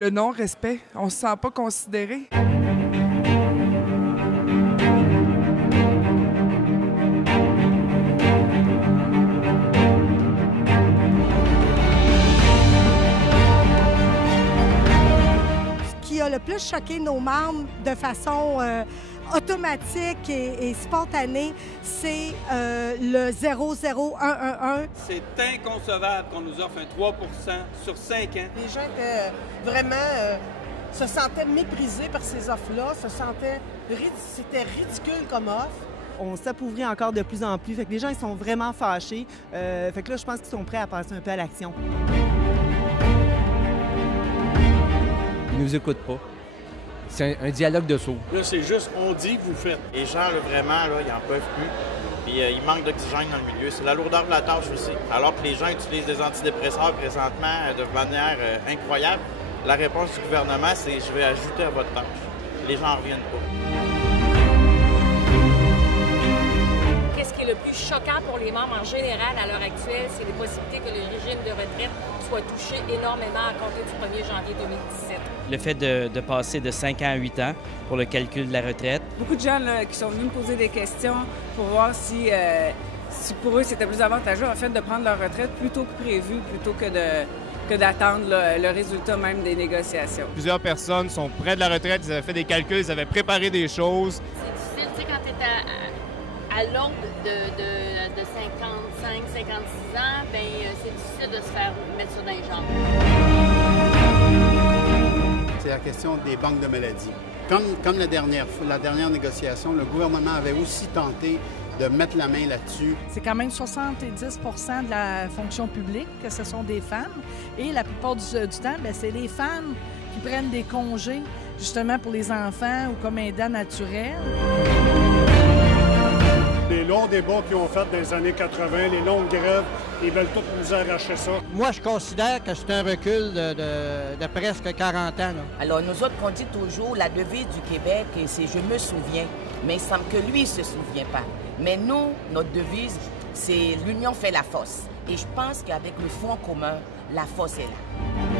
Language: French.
Le non-respect, on se sent pas considéré. Ce qui a le plus choqué nos membres de façon automatique et spontanée, c'est le 00111. C'est inconcevable qu'on nous offre un 3 sur 5 ans. Les gens étaient vraiment se sentaient méprisés par ces offres-là, c'était ridicule comme offre. On s'appauvrit encore de plus en plus. Fait que les gens, ils sont vraiment fâchés. Fait que là, je pense qu'ils sont prêts à passer un peu à l'action. Ils nous écoutent pas. C'est un dialogue de sourds. Là, c'est juste, on dit que vous faites. Les gens, là, vraiment, là, ils n'en peuvent plus. Puis il manque d'oxygène dans le milieu. C'est la lourdeur de la tâche aussi. Alors que les gens utilisent des antidépresseurs présentement de manière incroyable, la réponse du gouvernement, c'est « je vais ajouter à votre tâche ». Les gens n'en reviennent pas. Qu'est-ce qui est le plus choquant pour les membres en général à l'heure actuelle, c'est les possibilités que le régime de retraite soit touché énormément à compter du 1er janvier 2017. Le fait de passer de 5 ans à 8 ans pour le calcul de la retraite. Beaucoup de gens là, qui sont venus me poser des questions pour voir si pour eux c'était plus avantageux en fait de prendre leur retraite plus tôt que prévu, plutôt que d'attendre le résultat même des négociations. Plusieurs personnes sont près de la retraite, ils avaient fait des calculs, ils avaient préparé des choses. C'est difficile, tu sais, quand tu es à l'aube de 55, 56 ans, bien, c'est difficile de se faire mettre ça dans les jambes. C'est la question des banques de maladie. Comme la dernière négociation, le gouvernement avait aussi tenté de mettre la main là-dessus. C'est quand même 70 de la fonction publique que ce sont des femmes. Et la plupart du temps, c'est les femmes qui prennent des congés justement pour les enfants ou comme aidants naturels. Les longs débats qu'ils ont fait dans les années 80, les longues grèves, ils veulent tous nous arracher ça. Moi, je considère que c'est un recul de presque 40 ans. Là. Alors, nous autres, on dit toujours, la devise du Québec, c'est « je me souviens », mais il semble que lui ne se souvient pas. Mais nous, notre devise, c'est « l'union fait la force ». Et je pense qu'avec le Fonds commun, la force est là.